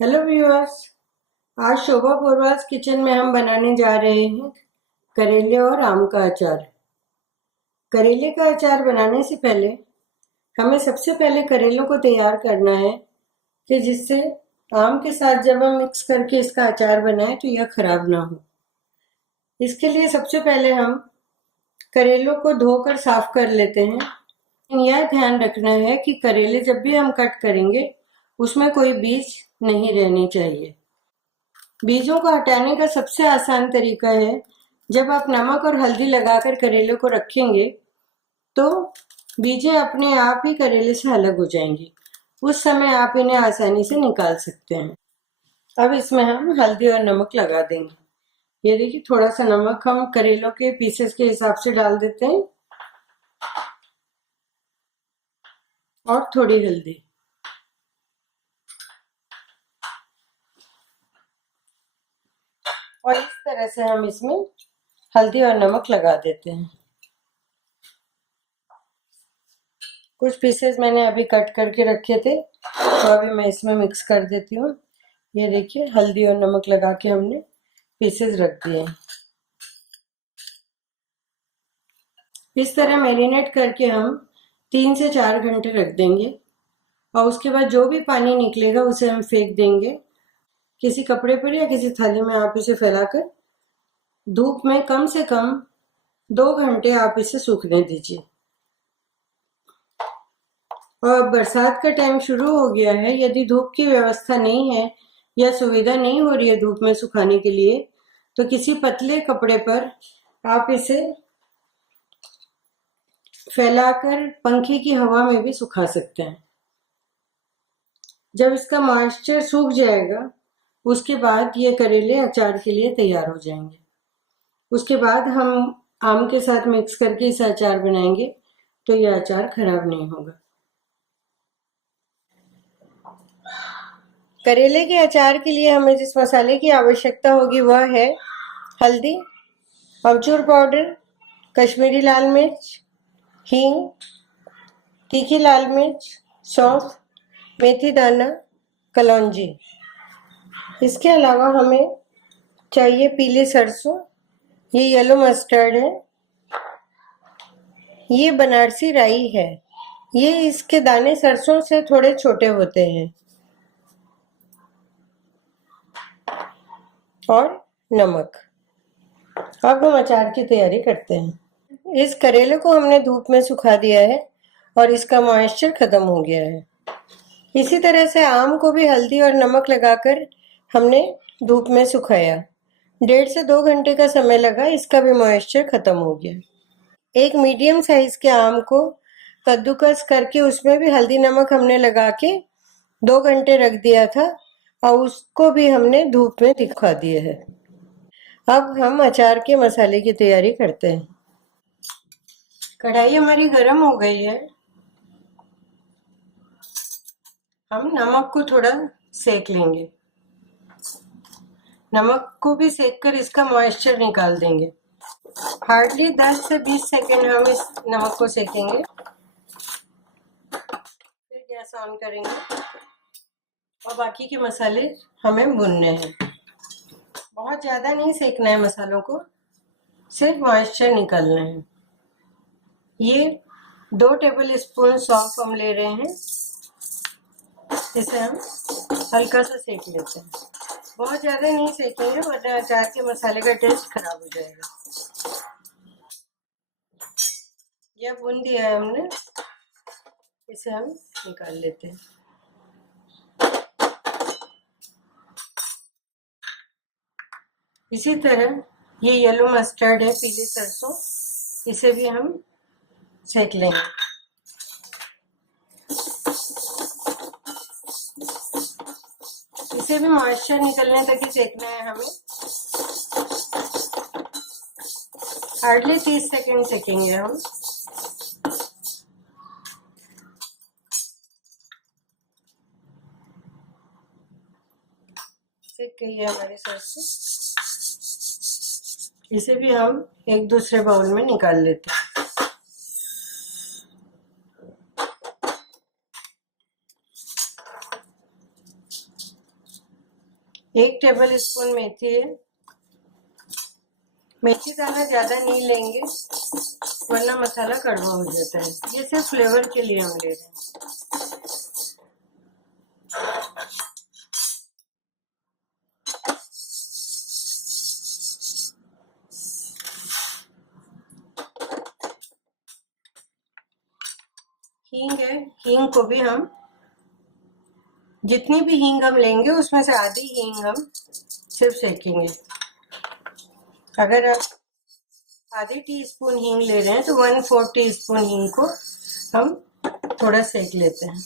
Hello viewers. आज शोभा पूर्वास kitchen में हम बनाने जा रहे हैं करेले और आम का अचार। करेले का अचार बनाने से पहले हमें सबसे पहले करेलों को तैयार करना है कि जिससे आम के साथ जब हम मिक्स करके इसका अचार बनाएं तो यह खराब ना हो। इसके लिए सबसे पहले हम करेलों को धोकर साफ कर लेते हैं। यह ध्यान रखना है कि करेले जब भी हम कट करेंगे उसमें कोई बीज नहीं रहने चाहिए। बीजों को हटाने का सबसे आसान तरीका है, जब आप नमक और हल्दी लगाकर करेले को रखेंगे तो बीजें अपने आप ही करेले से अलग हो जाएंगी। उस समय आप इन्हें आसानी से निकाल सकते हैं। अब इसमें हम हल्दी और नमक लगा देंगे। ये देखिए, थोड़ा सा नमक हम करेलों के पीसेस के हिसाब से डाल देते हैं और थोड़ी हल्दी। और इस तरह से हम इसमें हल्दी और नमक लगा देते हैं। कुछ पीसेस मैंने अभी कट करके रखे थे तो अभी मैं इसमें मिक्स कर देती हूँ। ये देखिए, हल्दी और नमक लगा के हमने पीसेस रख दिए हैं। इस तरह मैरिनेट करके हम 3 से 4 घंटे रख देंगे और उसके बाद जो भी पानी निकलेगा उसे हम फेंक देंगे। किसी कपड़े पर या किसी थाली में आप इसे फैलाकर धूप में कम से कम 2 घंटे आप इसे सूखने दीजिए। और बरसात का टाइम शुरू हो गया है, यदि धूप की व्यवस्था नहीं है या सुविधा नहीं हो रही है धूप में सुखाने के लिए, तो किसी पतले कपड़े पर आप इसे फैलाकर पंखे की हवा में भी सुखा सकते हैं। जब इसका मॉइस्चर सूख जाएगा उसके बाद ये करेले अचार के लिए तैयार हो जाएंगे। उसके बाद हम आम के साथ मिक्स करके इसे अचार बनाएंगे तो यह अचार खराब नहीं होगा। करेले के अचार के लिए हमें जिस मसाले की आवश्यकता होगी वह है हल्दी, अमचूर पाउडर, कश्मीरी लाल मिर्च, हींग, तीखी लाल मिर्च, सौंफ, मेथी दाना, कलौंजी। इसके अलावा हमें चाहिए पीले सरसों, ये येलो मस्टर्ड है, ये बनारसी राई है, ये इसके दाने सरसों से थोड़े छोटे होते हैं, और नमक। अब हम अचार की तैयारी करते हैं। इस करेले को हमने धूप में सुखा दिया है और इसका मॉइस्चर खत्म हो गया है। इसी तरह से आम को भी हल्दी और नमक लगाकर हमने धूप में सुखाया। 1.5 से 2 घंटे का समय लगा, इसका भी मॉइस्चर खत्म हो गया। एक मीडियम साइज के आम को कद्दूकस करके उसमें भी हल्दी नमक हमने लगा के 2 घंटे रख दिया था और उसको भी हमने धूप में दिखा दिया है। अब हम अचार के मसाले की तैयारी करते हैं। कढ़ाई हमारी गर्म हो गई है। हम नमक को थोड़ा सेक लेंगे। नमक को भी सेक कर इसका मॉइस्चर निकाल देंगे। हार्डली 10 से 20 सेकेंड हम इस नमक को सेकेंगे। फिर गैस ऑन करेंगे और बाकी के मसाले हमें भूनने हैं। बहुत ज़्यादा नहीं सेकना है मसालों को, सिर्फ मॉइस्चर निकालना है। ये 2 टेबल स्पून सौंफ हम ले रहे हैं, इसे हम हल्का सा सेक लेते हैं। बहुत ज़्यादा नहीं सेकेंगे वरना अचार के मसाले का टेस्ट खराब हो जाएगा। यह भून दिया है हमने, इसे हम निकाल लेते हैं। इसी तरह ये येलो मस्टर्ड है, पीली सरसों, इसे भी हम सेक लेंगे। इसे भी मॉइस्चर निकलने तक ही सेकना है हमें। हार्डली 30 सेकेंड सेकेंगे हम। सेक गई है हमारी सरसों, इसे भी हम एक दूसरे बाउल में निकाल लेते हैं। 1 टेबल स्पून मेथी है। मेथी दाना ज़्यादा नहीं लेंगे वरना मसाला कड़वा हो जाता है। ये सिर्फ फ्लेवर के लिए हम ले रहे हैं। हींग है, हींग को भी हम जितनी भी हींग हम लेंगे उसमें से आधी हींग हम सिर्फ सेकेंगे। अगर आप आधी टीस्पून हींग ले रहे हैं तो 1/4 टीस्पून हींग को हम थोड़ा सेक लेते हैं।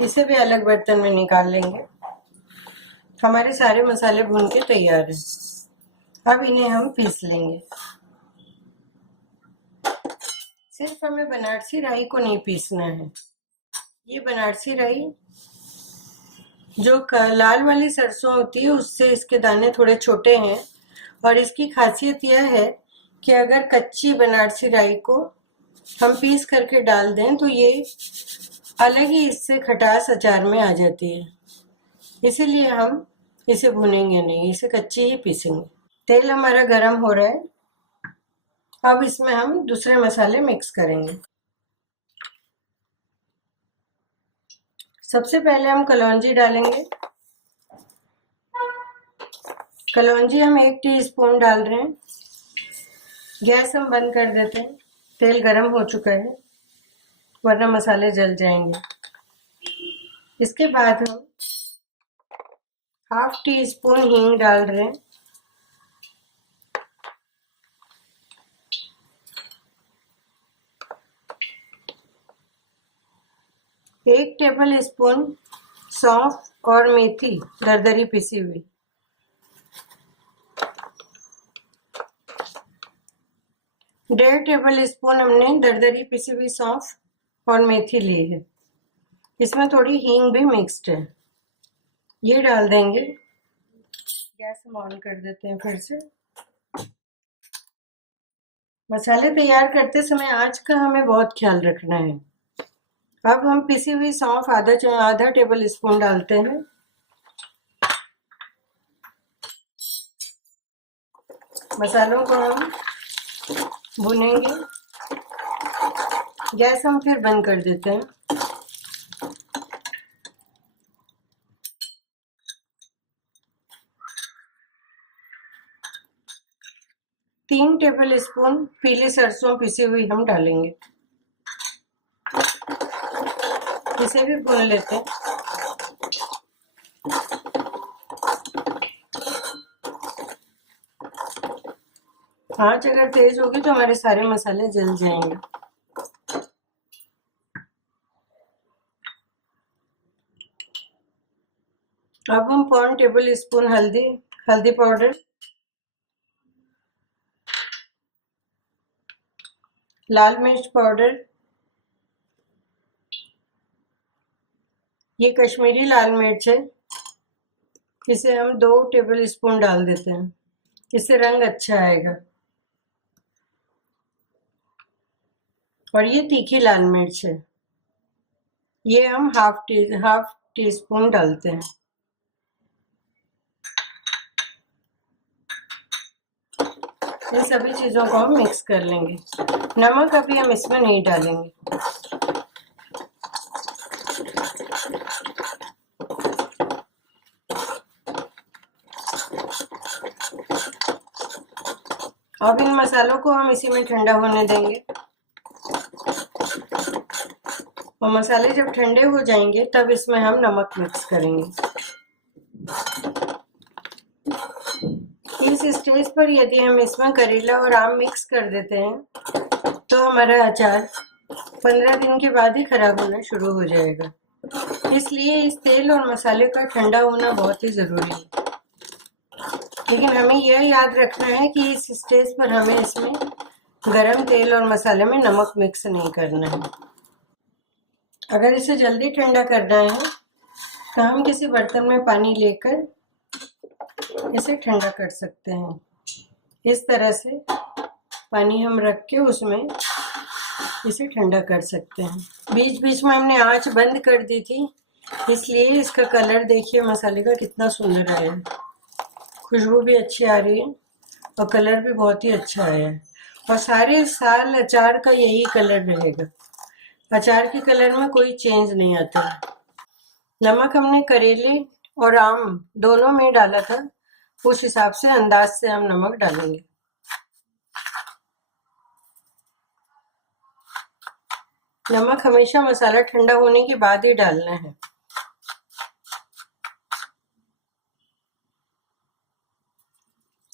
इसे भी अलग बर्तन में निकाल लेंगे। हमारे सारे मसाले भून के तैयार हैं। अब इन्हें हम पीस लेंगे। सिर्फ हमें बनारसी राई को नहीं पीसना है। ये बनारसी राई जो लाल वाली सरसों होती है उससे इसके दाने थोड़े छोटे हैं और इसकी खासियत यह है कि अगर कच्ची बनारसी राई को हम पीस करके डाल दें तो ये अलग ही इससे खटास अचार में आ जाती है। इसीलिए हम इसे भूनेंगे नहीं, इसे कच्ची ही पीसेंगे। तेल हमारा गरम हो रहा है। अब इसमें हम दूसरे मसाले मिक्स करेंगे। सबसे पहले हम कलौंजी डालेंगे। कलौंजी हम 1 टीस्पून डाल रहे हैं। गैस हम बंद कर देते हैं। तेल गरम हो चुका है वरना मसाले जल जाएंगे। इसके बाद हम 1/2 टीस्पून हींग डाल रहे हैं। 1 टेबल स्पून सौंफ और मेथी दरदरी पिसी हुई। 1.5 टेबल स्पून हमने दरदरी पिसी हुई सौंफ और मेथी ली है। इसमें थोड़ी हींग भी मिक्स्ड है, ये डाल देंगे। गैस हम ऑन कर देते हैं फिर से। मसाले तैयार करते समय आंच का हमें बहुत ख्याल रखना है। अब हम पिसी हुई सौंफ आधा टेबल स्पून डालते हैं। मसालों को हम भुनेंगे। गैस हम फिर बंद कर देते हैं। तीन टेबल स्पून पीली सरसों पिसी हुई हम डालेंगे। इसे भी भून लेते हैं। आंच अगर तेज होगी तो हमारे सारे मसाले जल जाएंगे। अब हम 1 टेबल स्पून हल्दी पाउडर, लाल मिर्च पाउडर, ये कश्मीरी लाल मिर्च है, इसे हम 2 टेबल स्पून डाल देते हैं। इससे रंग अच्छा आएगा। और ये तीखी लाल मिर्च है, ये हम हाफ टी स्पून डालते हैं। ये सभी चीज़ों को हम मिक्स कर लेंगे। नमक अभी हम इसमें नहीं डालेंगे। अब इन मसालों को हम इसी में ठंडा होने देंगे और मसाले जब ठंडे हो जाएंगे तब इसमें हम नमक मिक्स करेंगे। इस स्टेज पर यदि हम इसमें करेला और आम मिक्स कर देते हैं तो हमारा अचार 15 दिन के बाद ही खराब होना शुरू हो जाएगा। इसलिए इस तेल और मसाले का ठंडा होना बहुत ही ज़रूरी है। लेकिन हमें यह याद रखना है कि इस स्टेज पर हमें इसमें गरम तेल और मसाले में नमक मिक्स नहीं करना है। अगर इसे जल्दी ठंडा करना है तो हम किसी बर्तन में पानी लेकर इसे ठंडा कर सकते हैं। इस तरह से पानी हम रख के उसमें इसे ठंडा कर सकते हैं। बीच बीच में हमने आंच बंद कर दी थी इसलिए इसका कलर देखिए मसाले का कितना सुंदर आया है, खुशबू भी अच्छी आ रही है और कलर भी बहुत ही अच्छा आया है। और सारे साल अचार का यही कलर रहेगा, अचार के कलर में कोई चेंज नहीं आता है। नमक हमने करेले और आम दोनों में डाला था, उस हिसाब से अंदाज से हम नमक डालेंगे। नमक हमेशा मसाला ठंडा होने के बाद ही डालना है।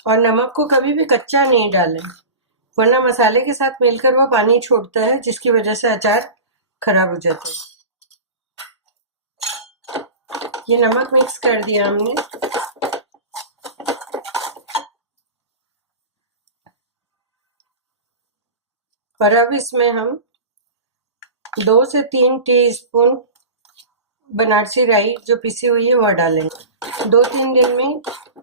और नमक को कभी भी कच्चा नहीं डालें, वरना मसाले के साथ मिलकर वह पानी छोड़ता है, जिसकी वजह से अचार खराब हो जाता है। ये नमक मिक्स कर दिया हमने। और अब इसमें हम 2 से 3 टीस्पून बनारसी राई जो पिसी हुई है वह डालेंगे। 2-3 दिन में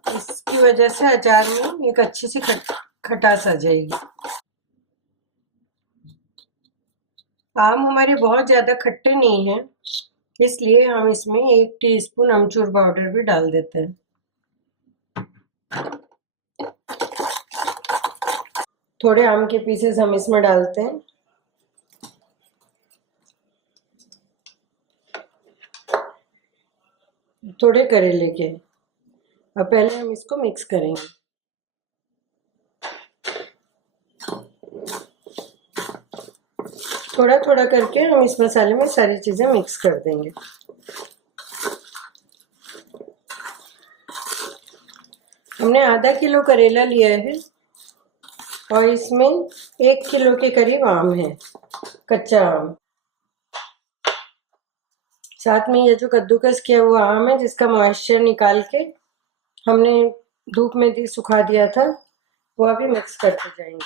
इसकी वजह से अचार में एक अच्छी सी खटास आ जाएगी। आम हमारे बहुत ज्यादा खट्टे नहीं हैं, इसलिए हम इसमें 1 टीस्पून अमचूर पाउडर भी डाल देते हैं। थोड़े आम के पीसेस हम इसमें डालते हैं। थोड़े करेले के। अब पहले हम इसको मिक्स करेंगे। थोड़ा थोड़ा करके हम इस मसाले में सारी चीजें मिक्स कर देंगे। हमने आधा किलो करेला लिया है और इसमें 1 किलो के करीब आम है, कच्चा आम। साथ में ये जो कद्दूकस किया हुआ आम है, जिसका मॉइस्चर निकाल के हमने धूप में सुखा दिया था, वो अभी मिक्स करते जाएंगे।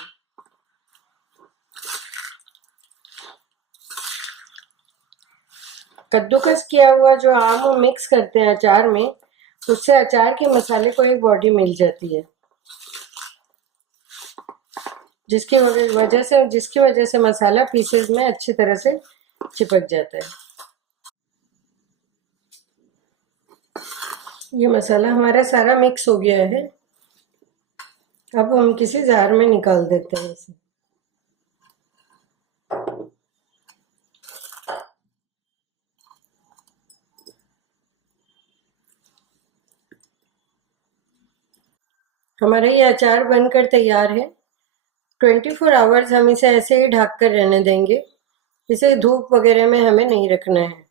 कद्दूकस किया हुआ जो आम हम मिक्स करते हैं अचार में, उससे अचार के मसाले को एक बॉडी मिल जाती है, जिसकी वजह से मसाला पीसेस में अच्छी तरह से चिपक जाता है। ये मसाला हमारा सारा मिक्स हो गया है। अब हम किसी जार में निकाल देते हैं इसे। हमारा ये अचार बनकर तैयार है। 24 आवर्स हम इसे ऐसे ही ढक कर रहने देंगे। इसे धूप वगैरह में हमें नहीं रखना है।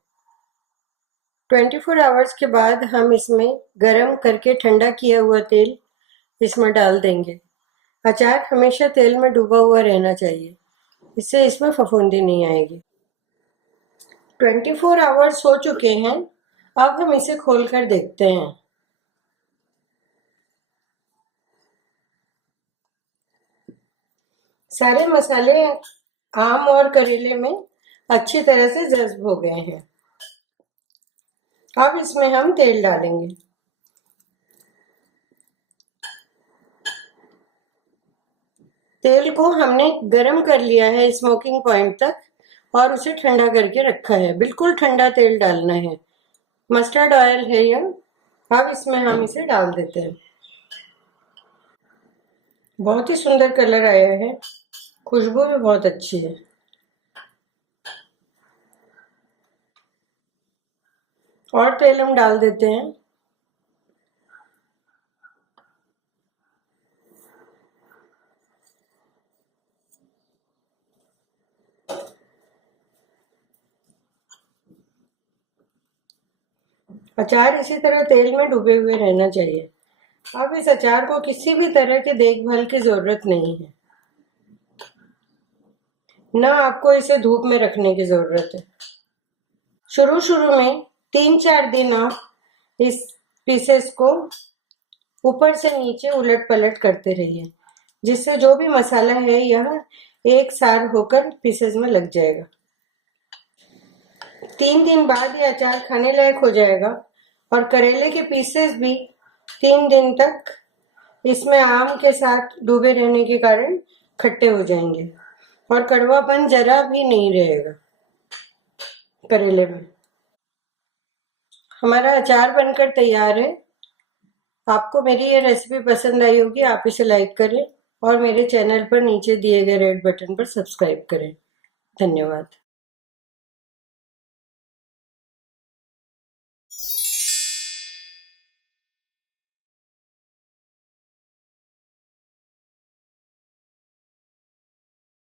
24 आवर्स के बाद हम इसमें गरम करके ठंडा किया हुआ तेल इसमें डाल देंगे। अचार हमेशा तेल में डूबा हुआ रहना चाहिए, इससे इसमें फफूंदी नहीं आएगी। 24 आवर्स हो चुके हैं। अब हम इसे खोलकर देखते हैं। सारे मसाले आम और करेले में अच्छी तरह से जज्ब हो गए हैं। अब इसमें हम तेल डालेंगे। तेल को हमने गरम कर लिया है स्मोकिंग पॉइंट तक और उसे ठंडा करके रखा है। बिल्कुल ठंडा तेल डालना है। मस्टर्ड ऑयल है यह। अब इसमें हम इसे डाल देते हैं। बहुत ही सुंदर कलर आया है, खुशबू भी बहुत अच्छी है। और तेल हम डाल देते हैं। अचार इसी तरह तेल में डूबे हुए रहना चाहिए। अब इस अचार को किसी भी तरह के देखभाल की जरूरत नहीं है, ना आपको इसे धूप में रखने की जरूरत है। शुरू शुरू में 3-4 दिन आप इस पीसेस को ऊपर से नीचे उलट पलट करते रहिए, जिससे जो भी मसाला है यह एक सार होकर पीसेस में लग जाएगा। 3 दिन बाद ये अचार खाने लायक हो जाएगा और करेले के पीसेस भी 3 दिन तक इसमें आम के साथ डूबे रहने के कारण खट्टे हो जाएंगे और कड़वापन जरा भी नहीं रहेगा करेले में। हमारा अचार बनकर तैयार है। आपको मेरी ये रेसिपी पसंद आई होगी, आप इसे लाइक करें और मेरे चैनल पर नीचे दिए गए रेड बटन पर सब्सक्राइब करें। धन्यवाद।